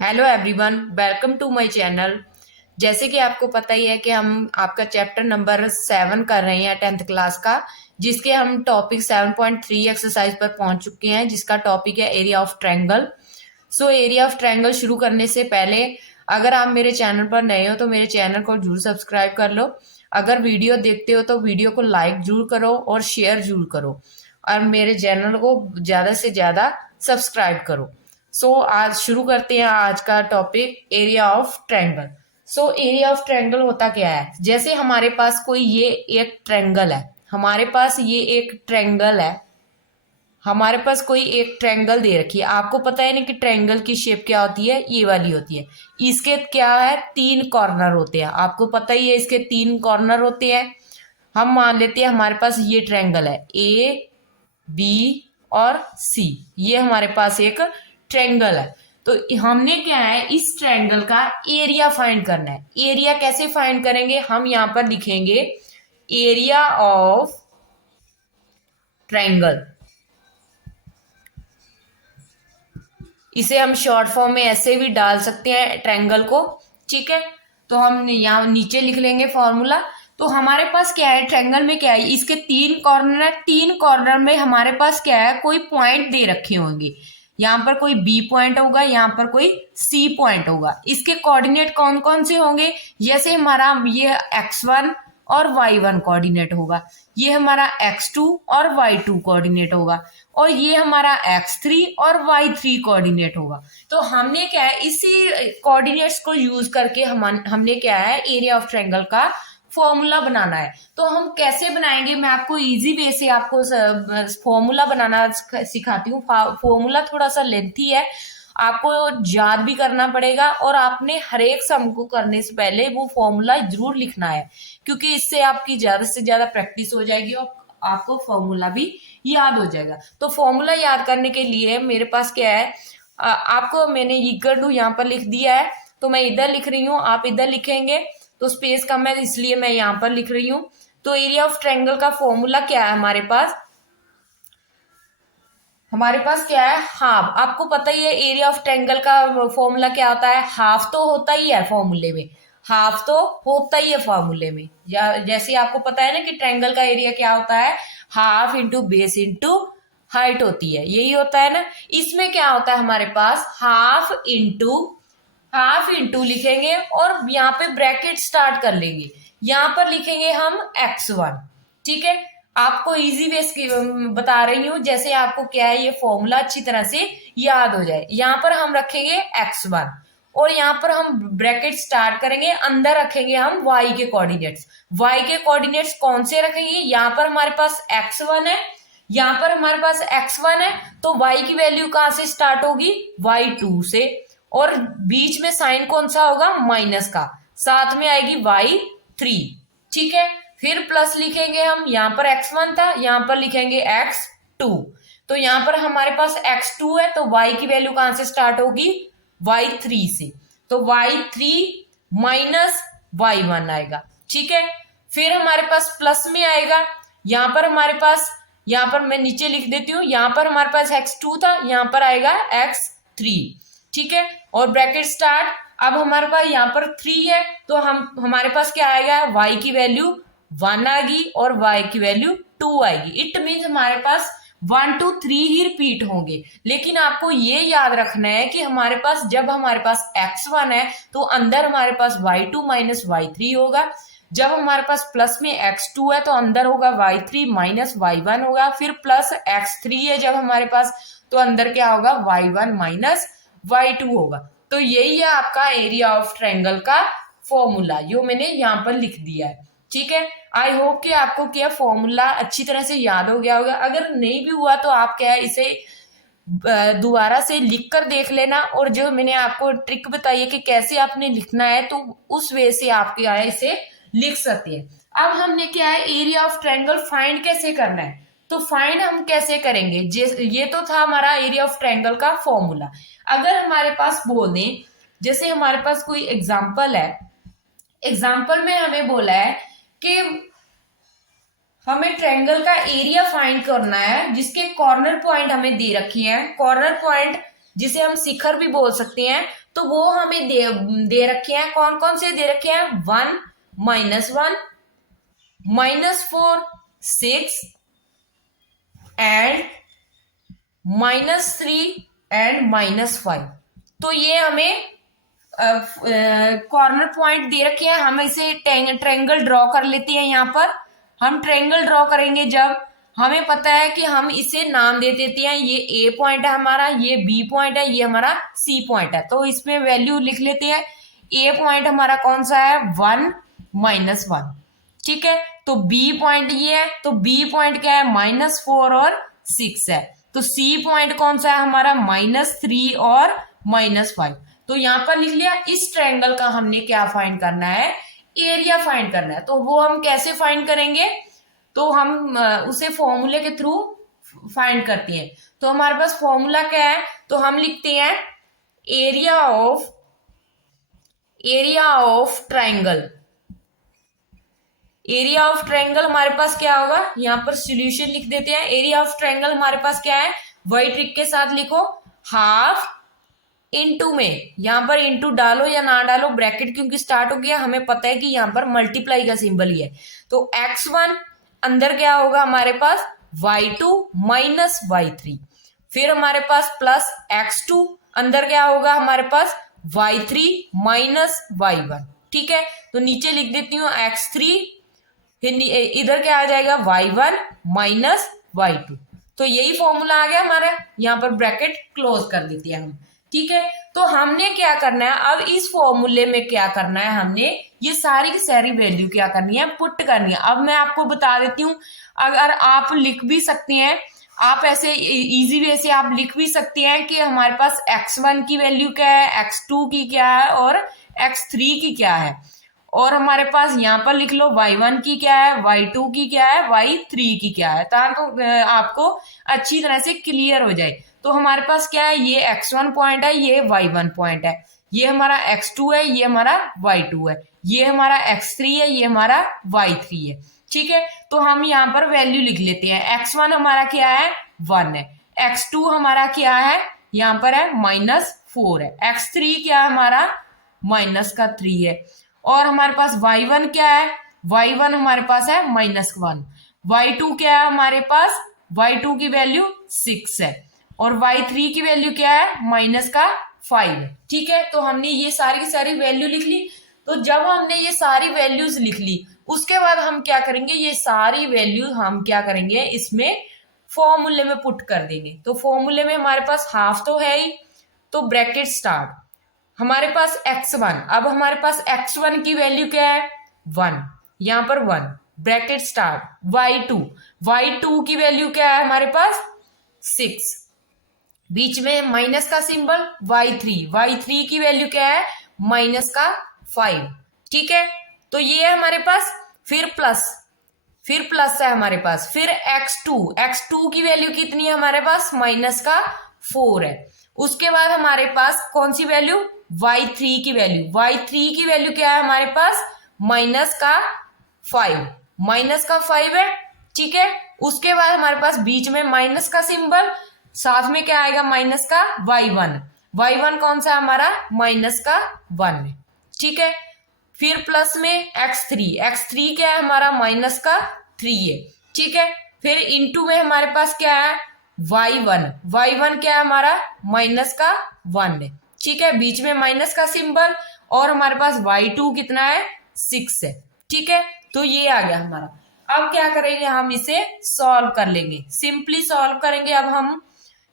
Hello everyone, welcome to my channel. जैसे कि आपको पता ही है कि हम आपका चैप्टर नंबर 7 कर रहे हैं 10th क्लास का, जिसके हम टॉपिक 7.3 एक्सरसाइज पर पहुंच चुके हैं, जिसका टॉपिक है area of triangle. So area of triangle शुरू करने से पहले अगर आप मेरे चैनल पर नए हो तो मेरे चैनल को जरूर सब्सक्राइब कर लो। अगर वीडियो देखते हो तो वीडियो को लाइक जरूर करो और शेयर जरूर करो, और मेरे चैनल को ज़्यादा से ज़्यादा सब्सक्राइब करो। आज शुरू करते हैं आज का topic area of triangle. Area of triangle होता क्या है? जैसे हमारे पास कोई ये एक ट्रायंगल है, हमारे पास ये एक ट्रायंगल है, हमारे पास कोई एक ट्रायंगल दे रखी है। आपको पता है ना कि ट्रायंगल की शेप क्या होती है? ये वाली होती है। इसके क्या है? 3 कॉर्नर होते हैं। आपको पता ही है इसके 3 कॉर्नर होते हैं। हम मान लेते हैं हमारे पास ये ट्रायंगल है, ए बी और सी। ये हमारे पास एक ट्रायंगल है। तो हमने क्या है, इस ट्रायंगल का एरिया फाइंड करना है। एरिया कैसे फाइंड करेंगे? हम यहां पर लिखेंगे एरिया ऑफ ट्रायंगल। इसे हम शॉर्ट फॉर्म में ऐसे भी डाल सकते हैं ट्रायंगल को। ठीक है, तो हम यहाँ नीचे लिख लेंगे फॉर्मूला। तो हमारे पास क्या है, ट्रायंगल में क्या है, इसके 3 कॉर्नर है। 3 कॉर्नर में हमारे पास क्या है, कोई पॉइंट दे रखे होंगे। यहाँ पर कोई बी पॉइंट होगा, यहाँ पर कोई सी पॉइंट होगा। इसके कोऑर्डिनेट कौन कौन से होंगे? जैसे हमारा ये x1 और y1 कोऑर्डिनेट होगा, ये हमारा x2 और y2 कोऑर्डिनेट होगा, और ये हमारा x3 और y3 कोऑर्डिनेट होगा। तो हमने क्या है, इसी कोऑर्डिनेट्स को यूज करके हमने क्या है, एरिया ऑफ ट्रायंगल का फॉर्मूला बनाना है। तो हम कैसे बनाएंगे, मैं आपको इजी वे से आपको फॉर्मूला बनाना सिखाती हूँ। फॉर्मूला थोड़ा सा लेंथी है, आपको याद भी करना पड़ेगा, और आपने हर एक सम को करने से पहले वो फॉर्मूला जरूर लिखना है, क्योंकि इससे आपकी ज्यादा से ज्यादा प्रैक्टिस हो जाएगी और आपको फॉर्मूला भी याद हो जाएगा। तो फॉर्मूला याद करने के लिए मेरे पास क्या है, आपको मैंने इक्वल टू यहाँ पर लिख दिया है, तो मैं इधर लिख रही हूँ, आप इधर लिखेंगे तो स्पेस कम है, इसलिए मैं यहाँ पर लिख रही हूँ। तो एरिया ऑफ ट्रायंगल का फॉर्मूला क्या है हमारे पास? हमारे पास क्या है, हाफ। आपको पता ही है एरिया ऑफ ट्रायंगल का फॉर्मूला क्या होता है। हाफ तो होता ही है फॉर्मूले में, हाफ तो होता ही है फॉर्मूले में। जैसे आपको पता है ना कि ट्रायंगल का एरिया क्या होता है, half into base into height होती है, यही होता है ना। इसमें क्या होता है हमारे पास, हाफ इंटू लिखेंगे और यहाँ पे ब्रैकेट स्टार्ट कर लेंगे। यहाँ पर लिखेंगे हम x1। ठीक है, आपको इजी बेस की बता रही हूँ, जैसे आपको क्या है ये फॉर्मूला अच्छी तरह से याद हो जाए। यहाँ पर हम रखेंगे x1 और यहाँ पर हम ब्रैकेट स्टार्ट करेंगे, अंदर रखेंगे हम y के कोऑर्डिनेट्स। y के कोऑर्डिनेट्स कौन से रखेंगे? यहाँ पर हमारे पास x1 है, यहाँ पर हमारे पास x1 है, तो y की वैल्यू कहां से स्टार्ट होगी? y2 से। और बीच में साइन कौन सा होगा? माइनस का। साथ में आएगी y3। ठीक है, फिर प्लस लिखेंगे हम, यहाँ पर x1 था, यहाँ पर लिखेंगे x2। तो यहाँ पर हमारे पास x2 है, तो y की वैल्यू कहां से स्टार्ट होगी? y3 से। तो y3 माइनस y1 आएगा। ठीक है, फिर हमारे पास प्लस में आएगा, यहाँ पर हमारे पास, यहाँ पर मैं नीचे लिख देती हूँ, यहाँ पर हमारे पास x2 था, यहाँ पर आएगा x3। ठीक है, और ब्रैकेट स्टार्ट। अब हमारे पास यहाँ पर 3 है, तो हमारे पास क्या आएगा, y की वैल्यू 1 आएगी और y की वैल्यू 2 आएगी। इट मीन हमारे पास 1 2 3 ही रिपीट होंगे। लेकिन आपको ये याद रखना है कि हमारे पास जब हमारे पास x1 है तो अंदर हमारे पास y2 माइनस y3 होगा। जब हमारे पास प्लस में x2 है तो अंदर होगा y3 माइनस y1 होगा। फिर प्लस x3 है जब हमारे पास, तो अंदर क्या होगा? y1 माइनस y2 होगा। तो यही है आपका एरिया ऑफ ट्रायंगल का फॉर्मूला, जो मैंने यहाँ पर लिख दिया है। ठीक है, आई होप कि आपको क्या फॉर्मूला अच्छी तरह से याद हो गया होगा। अगर नहीं भी हुआ तो आप क्या है, इसे दोबारा से लिख कर देख लेना, और जो मैंने आपको ट्रिक बताई है कि कैसे आपने लिखना है, तो उस वे से आप क्या है इसे लिख सकते हैं। अब हमने क्या है, एरिया ऑफ ट्रायंगल फाइंड कैसे करना है। तो फाइंड हम कैसे करेंगे, ये तो था हमारा एरिया ऑफ ट्रायंगल का फॉर्मूला। अगर हमारे पास बोल दें, जैसे हमारे पास कोई एग्जाम्पल है, एग्जाम्पल में हमें बोला है कि हमें ट्रायंगल का एरिया फाइंड करना है, जिसके कॉर्नर पॉइंट हमें दे रखी है। कॉर्नर पॉइंट जिसे हम शिखर भी बोल सकते हैं, तो वो हमें दे रखे हैं। कौन कौन से दे रखे हैं? 1, -1, -4, 6 एंड -3 एंड -5। तो ये हमें कॉर्नर पॉइंट दे रखे हैं। हम इसे ट्रायंगल ड्रॉ कर लेते हैं। यहाँ पर हम ट्रायंगल ड्रॉ करेंगे जब हमें पता है कि हम इसे नाम दे देते हैं, ये ए पॉइंट है हमारा, ये बी पॉइंट है, ये हमारा सी पॉइंट है। तो इसमें वैल्यू लिख लेते हैं। ए पॉइंट हमारा कौन सा है? 1, -1। ठीक है, तो बी पॉइंट ये है, तो बी पॉइंट क्या है? -4 और 6 है। तो सी पॉइंट कौन सा है हमारा? -3 और -5। तो यहां पर लिख लिया। इस ट्रायंगल का हमने क्या फाइंड करना है? एरिया फाइंड करना है। तो वो हम कैसे फाइंड करेंगे? तो हम उसे फॉर्मूले के थ्रू फाइंड करते हैं। तो हमारे पास फॉर्मूला क्या है? तो हम लिखते हैं area of triangle. Area of triangle हमारे पास क्या होगा? यहाँ पर सॉल्यूशन लिख देते हैं। एरिया ऑफ ट्रायंगल हमारे पास क्या है? वही ट्रिक के साथ लिखो, हाफ इनटू में, यहाँ पर इनटू डालो या ना डालो, ब्रैकेट क्योंकि स्टार्ट हो गया, हमें पता है कि यहाँ पर मल्टीप्लाई का सिंबल ही है। तो x1 अंदर क्या होगा हमारे पास? y2 minus y3। फिर हमारे पास प्लस x2 अंदर क्या होगा हमारे पास? y3 minus y1। ठीक है, तो नीचे लिख देती हूँ x3, इधर क्या आ जाएगा? y1 minus y2। तो यही फॉर्मूला आ गया हमारा। यहाँ पर ब्रैकेट क्लोज कर देते हैं हम। ठीक है, तो हमने क्या करना है अब? इस फॉर्मूले में क्या करना है? हमने ये सारी की सारी वैल्यू क्या करनी है? पुट करनी है। अब मैं आपको बता देती हूँ, अगर आप लिख भी सकते हैं, आप ऐसे इजी वे से आप लिख भी सकते हैं कि हमारे पास x1 की वैल्यू क्या है, x2 की क्या है और x3 की क्या है। और हमारे पास यहाँ पर लिख लो y1 की क्या है, y2 की क्या है, y3 की क्या है, ताकि आपको अच्छी तरह से क्लियर हो जाए। तो हमारे पास क्या है? ये x1 पॉइंट है, ये y1 पॉइंट है, ये हमारा x2 है, ये हमारा y2 है, ये हमारा x3 है, ये हमारा y3 है। ठीक है, तो हम यहाँ पर वैल्यू लिख लेते हैं। x1 हमारा क्या है? 1 है। x2 हमारा क्या है? यहाँ पर है -4 है। x3 क्या है हमारा? -3 है। और हमारे पास y1 क्या है? y1 हमारे पास है -1। y2 क्या है हमारे पास? y2 की वैल्यू 6 है। और y3 की वैल्यू क्या है? -5 है। ठीक है, तो हमने ये सारी वैल्यू लिख ली। तो जब हमने ये सारी वैल्यूज लिख ली, उसके बाद हम क्या करेंगे? ये सारी वैल्यू हम क्या करेंगे? इसमें फॉर्मूले में पुट कर देंगे। तो फॉर्मूले में हमारे पास हाफ तो है ही, तो ब्रैकेट स्टार्ट, हमारे पास x1। अब हमारे पास x1 की वैल्यू क्या है? 1, यहां पर 1, ब्रैकेट स्टार्ट। y2 की वैल्यू क्या है हमारे पास? 6, बीच में माइनस का सिंबल। y3 की वैल्यू क्या है? -5। ठीक है, तो ये है हमारे पास। फिर प्लस है हमारे पास। फिर x2 की वैल्यू कितनी है हमारे पास? -4 है। उसके बाद हमारे पास कौन सी वैल्यू? y3 की वैल्यू क्या है हमारे पास? -5 है। ठीक है, उसके बाद हमारे पास बीच में माइनस का सिंबल, साथ में क्या आएगा? माइनस का y1 कौन सा हमारा? -1 है। ठीक है, फिर प्लस में x3 क्या है हमारा? -3 है। ठीक है, फिर इनटू में हमारे पास क्या है? y1 क्या है हमारा? -1 है। ठीक है, बीच में माइनस का सिंबल, और हमारे पास y2 कितना है? 6 है। ठीक है, तो ये आ गया हमारा। अब क्या करेंगे? हम इसे सॉल्व कर लेंगे, सिंपली सॉल्व करेंगे। अब हम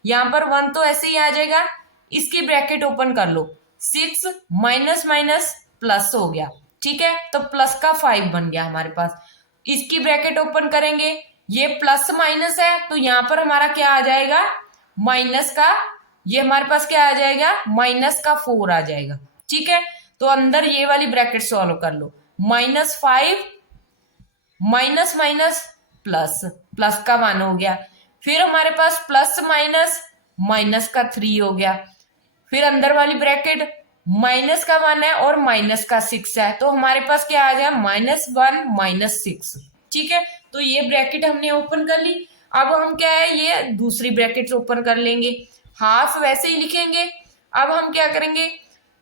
यहाँ पर 1 तो ऐसे ही आ जाएगा, इसकी ब्रैकेट ओपन कर लो। 6 माइनस प्लस हो गया। ठीक है, तो प्लस का 5 बन गया हमारे पास। इसकी ब्रैकेट ओपन करेंगे, ये प्लस माइनस है, तो यहाँ पर हमारा क्या आ जाएगा? माइनस का, ये हमारे पास क्या आ जाएगा? -4 आ जाएगा। ठीक है, तो अंदर ये वाली ब्रैकेट सॉल्व कर लो। -5 माइनस प्लस का 1 हो गया। फिर हमारे पास प्लस माइनस का 3 हो गया। फिर अंदर वाली ब्रैकेट, माइनस का 1 है और माइनस का 6 है, तो हमारे पास क्या आ जाए? -1 -6। ठीक है, तो ये ब्रैकेट हमने ओपन कर ली। अब हम क्या है? ये दूसरी ब्रैकेट ओपन कर लेंगे। हाफ वैसे ही लिखेंगे। अब हम क्या करेंगे,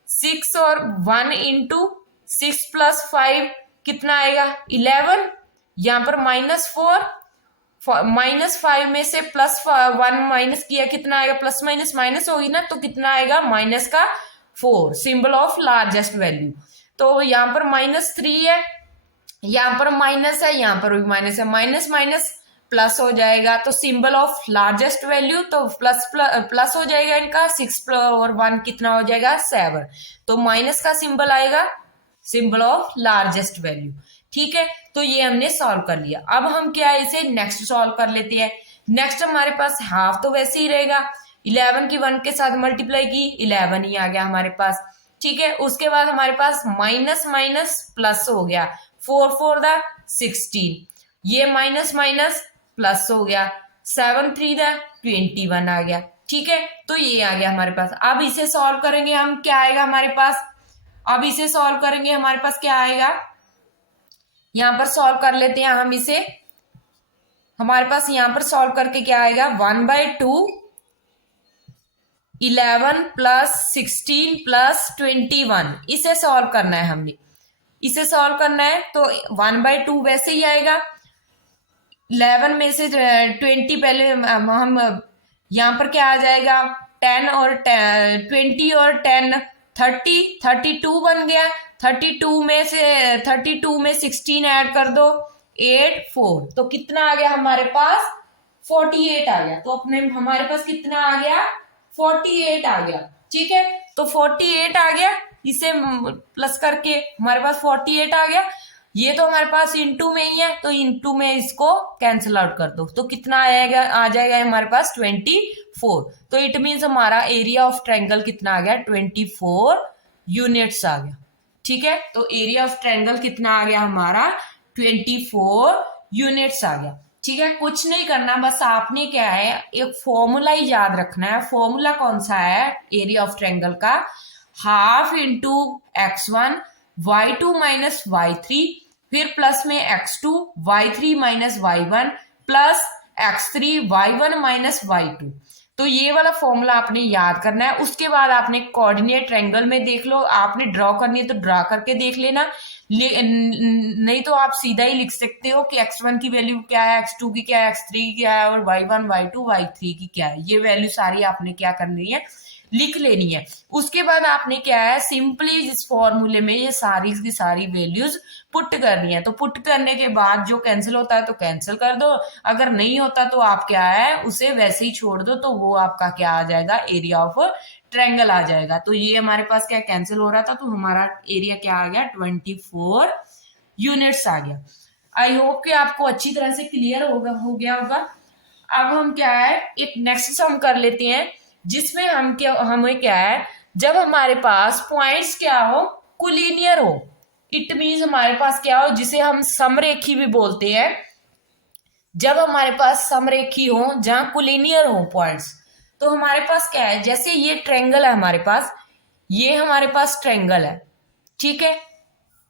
6 और 1 इंटू 6 प्लस 5 कितना आएगा 11। यहां पर -4, -5 में से +1 माइनस किया कितना आएगा, प्लस माइनस माइनस होगी ना, तो कितना आएगा -4, सिंबल ऑफ लार्जेस्ट वैल्यू। तो यहाँ पर -3 है, यहाँ पर माइनस है, यहाँ पर भी माइनस है, माइनस माइनस प्लस हो जाएगा, तो सिंबल ऑफ लार्जेस्ट वैल्यू, तो प्लस प्लस हो जाएगा इनका। 6 और 1 कितना हो जाएगा 7, तो माइनस का सिंबल आएगा, सिंबल ऑफ लार्जेस्ट वैल्यू। ठीक है, तो ये हमने सॉल्व कर लिया। अब हम क्या है, इसे नेक्स्ट सॉल्व कर लेते हैं। नेक्स्ट हमारे पास हाफ तो वैसे ही रहेगा, 11 की 1 के साथ मल्टीप्लाई की, 11 ही आ गया हमारे पास। ठीक है, उसके बाद हमारे पास माइनस माइनस प्लस हो गया, 4 4 द 16, ये माइनस माइनस प्लस हो गया, 7 3 द 21 आ गया। ठीक है, तो ये आ गया हमारे पास। अब इसे सॉल्व करेंगे हम, क्या आएगा हमारे पास, अब इसे सॉल्व करेंगे हमारे पास क्या आएगा, यहां पर सॉल्व कर लेते हैं हम इसे। हमारे पास यहां पर सॉल्व करके क्या आएगा, 1/2 11 प्लस 16 प्लस 21, इसे सॉल्व करना है हमने, इसे सॉल्व करना है। तो 1/2 वैसे ही आएगा, 11 में से 20 पहले हम यहाँ पर क्या आ जाएगा, 10 और 20 और 10 30, 32 बन गया। 32 में 16 ऐड कर दो, 8 4, तो कितना आ गया हमारे पास 48 आ गया। तो अपने हमारे पास कितना आ गया 48 आ गया। ठीक है, तो 48 आ गया, इसे प्लस करके हमारे पास 48 आ गया। ये तो हमारे पास इंटू में ही है, तो इंटू में इसको कैंसिल आउट कर दो, तो कितना आएगा, आ जाएगा हमारे पास 24। तो इट मीन्स हमारा एरिया ऑफ ट्रायंगल कितना आ गया 24 यूनिट्स आ गया। ठीक है, तो एरिया ऑफ ट्रायंगल कितना आ गया हमारा 24 यूनिट्स आ गया। ठीक है, कुछ नहीं करना, बस आपने क्या है एक फॉर्मूला ही याद रखना है। फॉर्मूला कौन सा है एरिया ऑफ ट्रायंगल का, half into x1 y2 minus y3, फिर प्लस में x2 y3 minus y1 plus x3 y1 minus y2। तो ये वाला फॉर्मूला आपने याद करना है। उसके बाद आपने कोऑर्डिनेट ट्रायंगल में देख लो, आपने ड्रॉ करनी है तो ड्रॉ करके देख लेना, नहीं तो आप सीधा ही लिख सकते हो कि x1 की वैल्यू क्या है, x2 की क्या है, x3 की क्या है, और y1 y2 y3 की क्या है। ये वैल्यू सारी आपने क्या करनी है, लिख लेनी है। उसके बाद आपने क्या है सिंपली इस फॉर्मूले में ये सारी की सारी वैल्यूज पुट करनी है। तो पुट करने के बाद जो कैंसिल होता है तो कैंसिल कर दो, अगर नहीं होता तो आप क्या है उसे वैसे ही छोड़ दो, तो वो आपका क्या आ जाएगा एरिया ऑफ ट्रायंगल आ जाएगा। तो ये हमारे पास क्या कैंसिल हो रहा था, तो हमारा एरिया क्या आ गया 24 यूनिट्स आ गया। आई होप कि आपको अच्छी तरह से क्लियर हो गया होगा। अब हम क्या है एक नेक्स्ट सम कर लेते हैं, जिसमें हमें क्या है, जब हमारे पास पॉइंट्स क्या हो कोलिनियर हो, इट मीन्स हमारे पास क्या हो, जिसे हम समरेखी भी बोलते हैं। जब हमारे पास समरेखी हो जहां कोलिनियर हो पॉइंट्स, तो हमारे पास क्या है, जैसे ये ट्रायंगल है हमारे पास, ये हमारे पास ट्रायंगल है। ठीक है,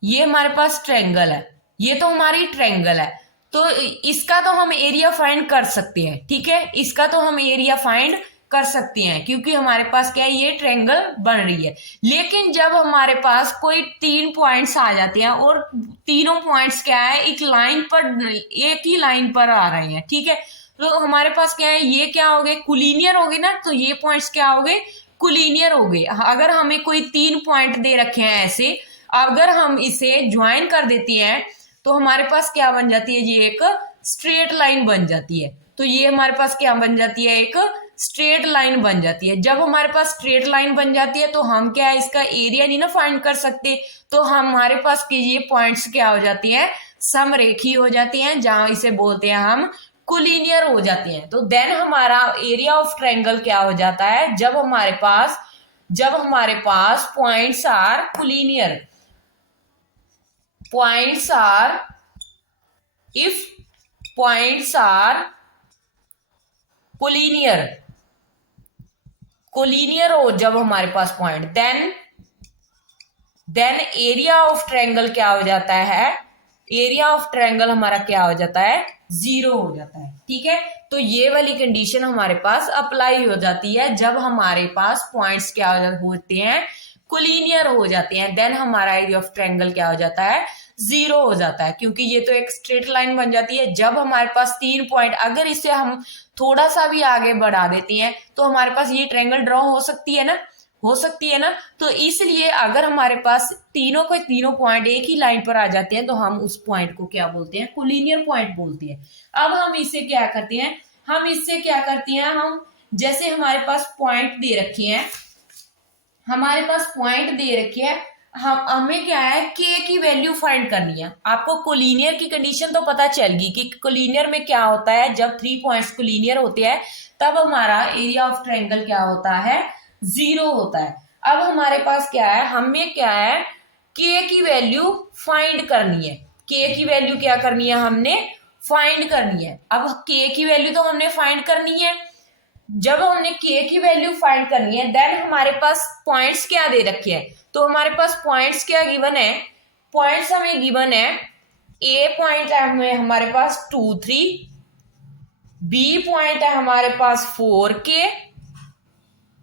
ये हमारे पास ट्रायंगल है, ये तो हमारी ट्रायंगल है, तो इसका तो हम एरिया फाइंड कर सकते हैं। ठीक है, इसका तो हम एरिया फाइंड कर सकते हैं, क्योंकि हमारे पास क्या है ये ट्रायंगल बन रही है। लेकिन जब हमारे पास कोई 3 पॉइंट्स आ जाते हैं और तीनों पॉइंट्स क्या है एक लाइन पर, एक ही लाइन पर आ रहे हैं, ठीक है, तो हमारे पास क्या है ये क्या हो गए कोलिनियर हो गए ना, तो ये पॉइंट्स क्या हो गए कोलिनियर हो गए। अगर हमें कोई 3 पॉइंट दे रखे हैं ऐसे, अगर हम इसे ज्वाइन कर देते हैं तो हमारे पास क्या बन जाती है, ये एक स्ट्रेट लाइन बन जाती है। तो ये हमारे पास क्या बन जाती है, एक स्ट्रेट लाइन बन जाती है। जब हमारे पास स्ट्रेट लाइन बन जाती है तो हम क्या है इसका एरिया नहीं ना फाइंड कर सकते, तो हमारे पास के ये पॉइंट्स क्या हो जाती हैं समरेखी हो जाती हैं, जहां इसे बोलते हैं हम कोलिनियर हो जाती हैं। तो देन हमारा एरिया ऑफ ट्रायंगल क्या हो जाता है, जब हमारे पास points are collinear, points are if points are collinear हो जब हमारे पास point, then area of triangle क्या हो जाता है, एरिया ऑफ ट्रायंगल हमारा क्या हो जाता है 0 हो जाता है। ठीक है, तो तो ये वाली कंडीशन हमारे पास अप्लाई हो जाती है जब हमारे पास पॉइंट्स क्या होते हैं, कोलिनियर हो जाते हैं। देन हमारा एरिया ऑफ ट्रायंगल क्या हो जाता है, 0 हो जाता है, क्योंकि ये तो एक स्ट्रेट लाइन बन जाती है। जब हमारे पास 3 पॉइंट, अगर इसे हम थोड़ा सा भी आगे बढ़ा देते हैं तो हमारे पास ये ट्रायंगल ड्रॉ हो सकती है ना, हो सकती है ना। तो इसलिए अगर हमारे पास तीनों के तीनों पॉइंट एक ही लाइन पर आ जाते हैं तो हम उस पॉइंट को क्या बोलते हैं, कोलिनियर पॉइंट बोलते हैं। अब हम इसे क्या करते हैं, हम इससे क्या करते हैं, हम जैसे हमारे पास पॉइंट दे रखे हैं, हमारे पास पॉइंट दे रखी है, हम हमें क्या है, के की वैल्यू फाइंड करनी है। आपको कोलिनियर की कंडीशन तो पता चल गई कि कोलिनियर में क्या होता है, जब 3 पॉइंट्स कोलिनियर होते हैं तब हमारा एरिया ऑफ ट्रायंगल क्या होता है, 0 होता है। अब हमारे पास क्या है, हमें क्या है, के की वैल्यू फाइंड करनी है। के की वैल्यू क्या करनी है, हमने फाइंड करनी है। अब के की वैल्यू तो हमने फाइंड करनी है। जब हमने के की वैल्यू फाइंड करनी है, देन हमारे पास पॉइंट्स क्या दे रखे हैं, तो हमारे पास पॉइंट्स क्या गिवन है, पॉइंट्स हमें गिवन है, ए पॉइंट है हमें हमारे पास 2 3, बी पॉइंट है हमारे पास 4 के,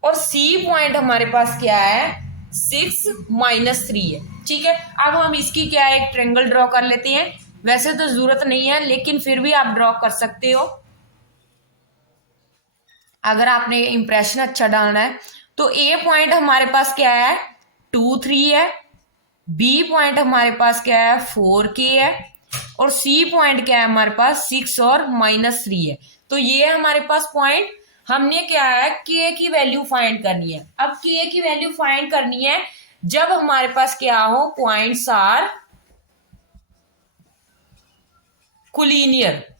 और सी पॉइंट हमारे पास क्या है, 6 -3 है। ठीक है, अब हम इसकी क्या है, एक ट्रायंगल ड्रॉ कर लेते हैं। वैसे तो जरूरत नहीं है, लेकिन फिर भी आप ड्रॉ कर सकते हो अगर आपने इंप्रेशन अच्छा डालना है। तो ए पॉइंट हमारे पास क्या है, 2 3 है, बी पॉइंट हमारे पास क्या है, 4 के है, और सी पॉइंट क्या है हमारे पास, 6 और -3 है। तो ये हमारे पास पॉइंट, हमने क्या है, के की वैल्यू फाइंड करनी है। अब के की वैल्यू फाइंड करनी है जब हमारे पास क्या हो, points are collinear,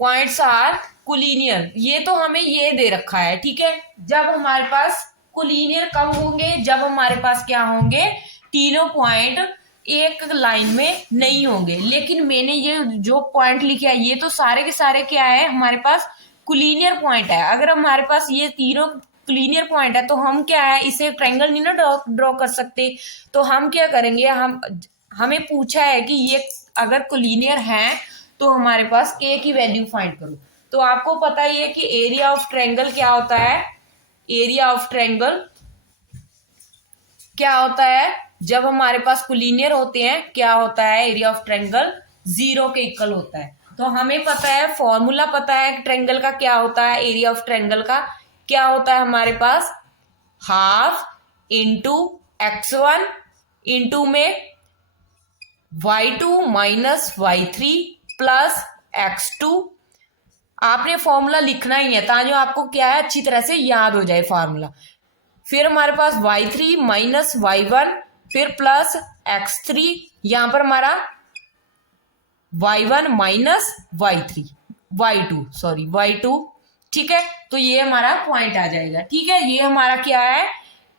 points are collinear. ये तो हमें ये दे रखा है, ठीक है। जब हमारे पास कोलिनियर कब होंगे, जब हमारे पास क्या होंगे, तीनों पॉइंट एक लाइन में नहीं होंगे। लेकिन मैंने ये जो पॉइंट लिखे है ये तो सारे के सारे क्या है, हमारे पास कोलिनियर पॉइंट है। अगर हमारे पास ये तीनों कोलिनियर पॉइंट है तो हम क्या है, इसे ट्रायंगल नहीं ना ड्रॉ कर सकते। तो हम क्या करेंगे, हमें पूछा है कि ये अगर कोलिनियर है तो हमारे पास के की वैल्यू फाइंड करो। तो आपको पता ही है कि एरिया ऑफ ट्रायंगल क्या होता है, एरिया ऑफ ट्रायंगल क्या होता है, जब हमारे पास कोलिनियर होते हैं क्या होता है, एरिया ऑफ ट्रायंगल 0 के इक्वल होता है। तो हमें पता है, फॉर्मूला पता है ट्रायंगल का क्या होता है, एरिया ऑफ ट्रायंगल का क्या होता है हमारे पास, हाफ इंटू x1 इंटू में y2 minus y3 plus x2। आपने फॉर्मूला लिखना ही है ताकि आपको क्या है, अच्छी तरह से याद हो जाए फॉर्मूला। फिर हमारे पास y3 माइनस y1 फिर प्लस x3, यहां पर हमारा y1 माइनस y2, ठीक है। तो ये हमारा पॉइंट आ जाएगा, ठीक है। ये हमारा क्या है,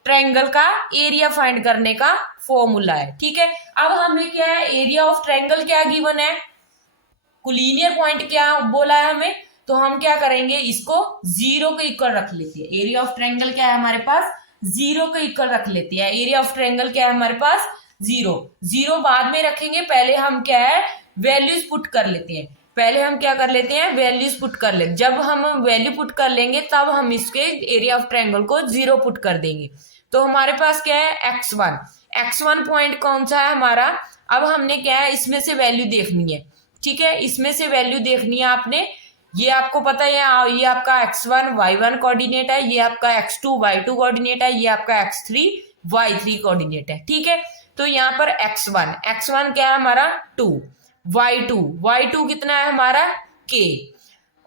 ट्रायंगल का एरिया फाइंड करने का फॉर्मूला है, ठीक है। अब हमें क्या है, एरिया ऑफ ट्रायंगल क्या गिवन है, कोलिनियर पॉइंट क्या बोला है हमें, तो हम क्या करेंगे, इसको 0 के इक्वल रख लेते हैं। एरिया ऑफ ट्रायंगल क्या है हमारे पास, 0 के इक्वल रख लेते हैं। एरिया ऑफ ट्रायंगल क्या है हमारे पास, 0 बाद में रखेंगे, पहले हम क्या है, वैल्यूज पुट कर लेते हैं। पहले हम क्या कर लेते हैं, वैल्यूज पुट कर लेते। जब हम वैल्यू पुट कर लेंगे तब हम इसके एरिया ऑफ ट्रायंगल को 0 पुट कर देंगे। तो हमारे पास क्या है, x1 पॉइंट कौन सा है हमारा। अब हमने क्या है, इसमें से वैल्यू देखनी है, ठीक है। इसमें से वैल्यू देखनी है आपने, ये आपको पता है, ये आपका x1 y1 कोऑर्डिनेट है, ये आपका x2 y2 कोऑर्डिनेट है, ये आपका x3 y3 कोऑर्डिनेट है, ठीक है। तो यहाँ पर x1 क्या है हमारा 2, y2 कितना है हमारा k,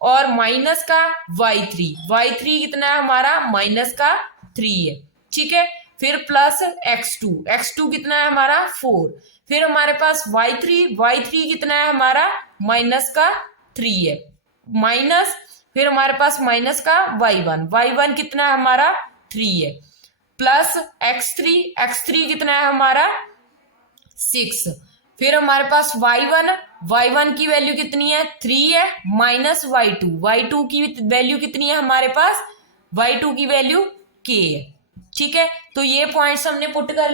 और माइनस का y3 कितना है हमारा, माइनस का 3 है, ठीक है। फिर प्लस x2 कितना है हमारा 4, फिर हमारे पास y3 कितना है हमारा, माइनस का 3 है, माइनस फिर हमारे पास माइनस का y1 कितना है हमारा 3 है, प्लस x3 कितना है हमारा 6, फिर हमारे पास y1 की वैल्यू कितनी है 3 है, माइनस y2 की वैल्यू कितनी है हमारे पास, y2 की वैल्यू k है, ठीक है। तो ये पॉइंट्स हमने पुट कर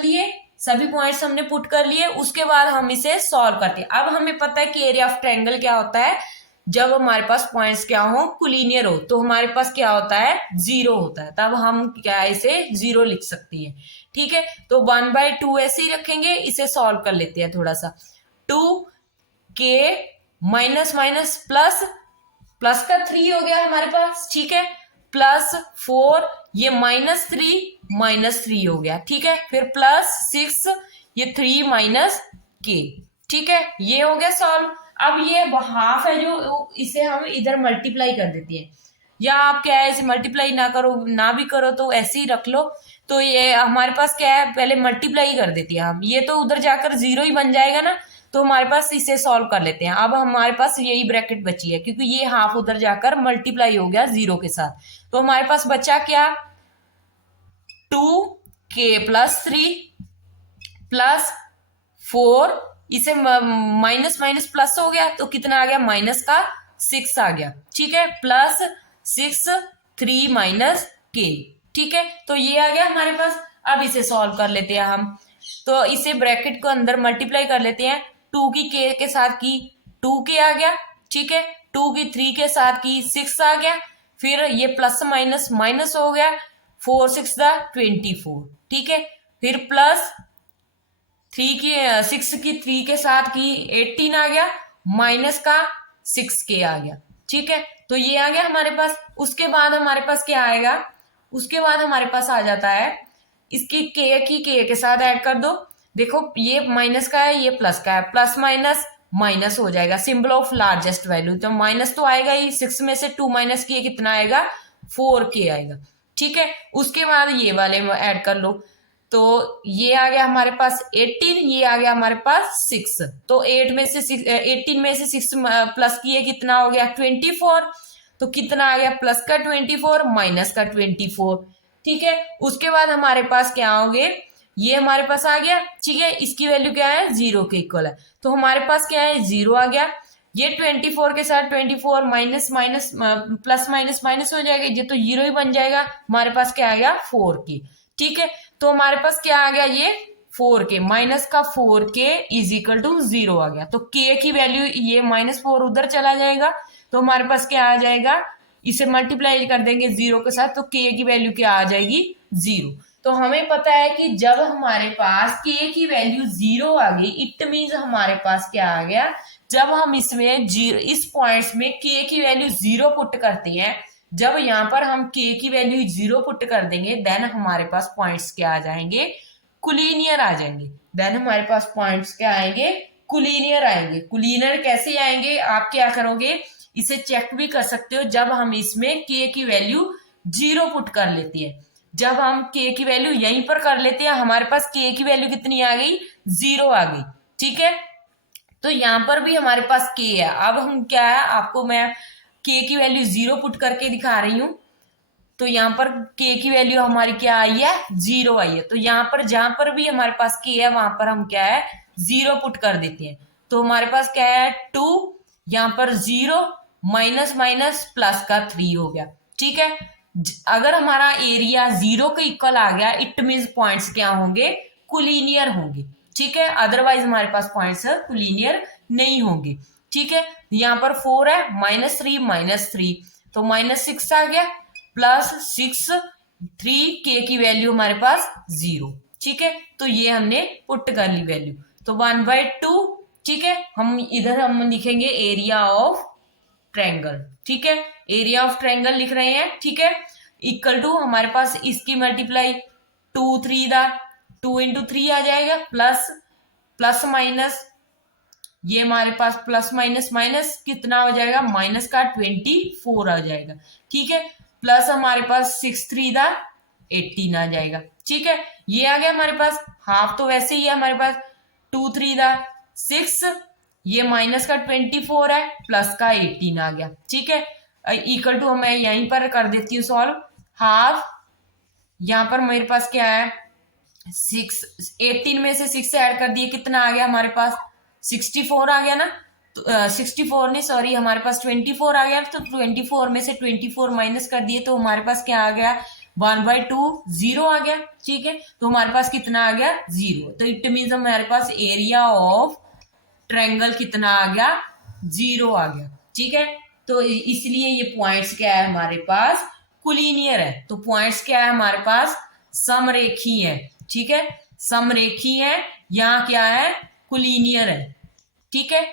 लिए, सभी पॉइंट्स हमने पुट कर लिए, उसके बाद हम इसे सॉल्व करते हैं। अब हमें पता है कि एरिया ऑफ ट्रायंगल क्या होता है, जब हमारे पास पॉइंट्स क्या हो, कोलिनियर हो, तो हमारे पास क्या होता है, जीरो होता है, तब हम क्या इसे जीरो लिख सकती है। ठीक है, तो 1/2 ऐसे ही रखेंगे, इसे सॉल्व कर लेते हैं थोड़ा सा। 2k minus minus plus, plus का 3 हो गया हमारे पास, ठीक है, प्लस 4, ये -3 हो गया, ठीक है, फिर प्लस 6, ये 3 माइनस k, ठीक है, ये हो गया सॉल्व। अब ये हाफ है जो, इसे हम इधर मल्टीप्लाई कर देते हैं, या आप क्या है इसे मल्टीप्लाई ना करो, ना भी करो तो ऐसे ही रख लो। तो ये हमारे पास क्या है, पहले मल्टीप्लाई कर देती है हम, ये तो उधर जाकर जीरो ही बन जाएगा ना, तो हमारे पास इसे सॉल्व कर लेते हैं। अब हमारे पास यही ब्रैकेट बची है, क्योंकि ये हाफ उधर जाकर मल्टीप्लाई हो गया जीरो के साथ, तो हमारे पास बचा क्या, 2k+3 प्लस 4, इसे माइनस माइनस प्लस हो गया, तो कितना आ गया, माइनस का 6 आ गया, ठीक है, प्लस 6, 3 माइनस k, ठीक है, तो ये आ गया हमारे पास। अब इसे सॉल्व कर लेते हैं हम, तो इसे ब्रैकेट को अंदर मल्टीप्लाई कर लेते हैं, 2 की k के साथ की 2k आ गया, ठीक है, 2 की 3 के साथ की 6 आ गया, फिर ये प्लस माइनस माइनस हो गया, 4 6 24, ठीक है, फिर प्लस 6 की 3 के साथ की 18 आ गया, माइनस का 6k आ गया, ठीक है, तो ये आ गया हमारे पास। उसके बाद हमारे पास क्या आएगा, उसके बाद हमारे पास आ जाता है, इसकी k के साथ ऐड कर दो, देखो ये माइनस का है, ये प्लस का है, प्लस माइनस माइनस हो जाएगा, सिंबल ऑफ लार्जेस्ट वैल्यू, तो माइनस तो आएगा ही, 6 में से 2 माइनस किए कितना आएगा, 4k आएगा, ठीक है। उसके बाद ये वाले ऐड कर लो, तो ये आ गया हमारे पास 18, ये आ गया हमारे पास 6, तो 8 में से 18 में से 6 प्लस किए कितना हो गया, 24, तो कितना आ गया, प्लस का 24 माइनस का 24, ठीक है। उसके बाद हमारे पास क्या हो गए, ये हमारे पास आ गया, ठीक है, इसकी वैल्यू क्या है, 0 के इक्वल है, तो हमारे पास क्या है, 0 आ गया, ये 24 के साथ 24 minus minus plus minus minus हो जाएगा, ये तो 0 ही बन जाएगा, हमारे पास क्या आ गया, 4k, ठीक है, तो हमारे पास क्या आ गया, ये 4k, माइनस का 4k इज इक्वल टू 0 आ गया, तो k की वैल्यू, ये -4 उधर चला जाएगा, तो हमारे पास क्या आ जाएगा, इसे मल्टीप्लाई कर देंगे 0 के साथ, तो k की वैल्यू क्या आ जाएगी, 0। तो हमें पता है कि जब हमारे पास k की वैल्यू 0 आ गई, इट मीन्स हमारे पास क्या आ गया, जब हम इसमें इस पॉइंट्स में k की वैल्यू 0 पुट करते हैं, जब यहाँ पर हम k की वैल्यू 0 पुट कर देंगे, देन हमारे पास पॉइंट्स क्या आ जाएंगे, कुलीनियर आ जाएंगे, देन हमारे पास पॉइंट्स क्या आएंगे, कुलीनियर आएंगे। कुलीनियर कैसे आएंगे, आप क्या करोगे, इसे चेक भी कर सकते हो, जब हम इसमें k की वैल्यू 0 पुट कर लेते हैं, जब हम k की वैल्यू यहीं पर कर लेते हैं, हमारे पास k की वैल्यू कितनी आ गई, 0 आ गई, ठीक है, तो यहाँ पर भी हमारे पास k है। अब हम क्या है, आपको मैं k की वैल्यू 0 पुट करके दिखा रही हूं, तो यहाँ पर k की वैल्यू हमारी क्या आई है, 0 आई है, तो यहाँ पर जहां पर भी हमारे पास k है, वहां पर हम क्या है, 0 पुट कर देते हैं, तो हमारे पास क्या है, 2, यहाँ पर 0 माइनस माइनस प्लस का 3 हो गया, ठीक है। अगर हमारा एरिया 0 के इक्वल आ गया, इट मीन्स पॉइंट्स क्या होंगे, कुलीनियर होंगे, ठीक है, अदरवाइज हमारे पास पॉइंट्स कुलीनियर नहीं होंगे, ठीक है। यहाँ पर 4 है, -3 तो -6 आ गया, +6, 3k की वैल्यू हमारे पास 0, ठीक है, तो ये हमने पुट कर ली वैल्यू, तो 1/2, ठीक है, हम इधर हम लिखेंगे एरिया ऑफ ट्रायंगल, ठीक है, एरिया ऑफ ट्रायंगल लिख रहे हैं, ठीक है, इक्वल टू हमारे पास इसकी मल्टीप्लाई 2 3 2 × 3 आ जाएगा, प्लस प्लस माइनस, ये हमारे पास प्लस माइनस माइनस कितना हो जाएगा, माइनस का 24 आ जाएगा, ठीक है, प्लस हमारे पास 6 3 18 आ जाएगा, ठीक है, ये आ गया हमारे पास हाफ, तो वैसे ही है हमारे पास 2 3 6, ये माइनस का 24 है, प्लस का 18 आ गया, ठीक है, इक्वल टू मैं यहीं पर कर देती हूँ सॉल्व, हाफ, यहाँ पर मेरे पास क्या है, 18 में से 6 ऐड कर दिए, कितना आ गया हमारे पास, 64 आ गया ना, तो 64 नहीं सॉरी, हमारे पास 24 आ गया, तो 24 में से 24 माइनस कर दिए, तो हमारे पास क्या आ गया, 1/2 0 आ गया, ठीक है। तो हमारे पास कितना आ गया 0, तो इट मीन्स हमारे पास एरिया ऑफ ट्रायंगल कितना आ गया 0 आ गया, ठीक है। तो इसलिए ये पॉइंट्स क्या है हमारे पास कुलीनियर है। तो पॉइंट्स क्या है हमारे पास समरेखी है, ठीक है, समरेखी है। यहाँ क्या है कुलीनियर है, ठीक है।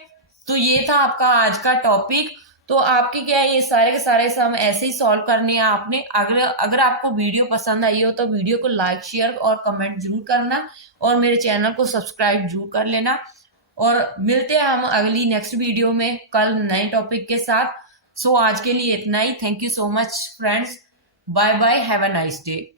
तो ये था आपका आज का टॉपिक। तो आपके क्या है ये सारे के सारे सम ऐसे ही सॉल्व करने हैं आपने। अगर आपको वीडियो पसंद आई हो तो वीडियो को लाइक शेयर और कमेंट जरूर करना, और मेरे चैनल को सब्सक्राइब जरूर कर लेना। और मिलते हैं हम अगली नेक्स्ट वीडियो में कल नए टॉपिक के साथ। सो आज के लिए इतना ही। Thank you so much friends, bye bye, have a nice day.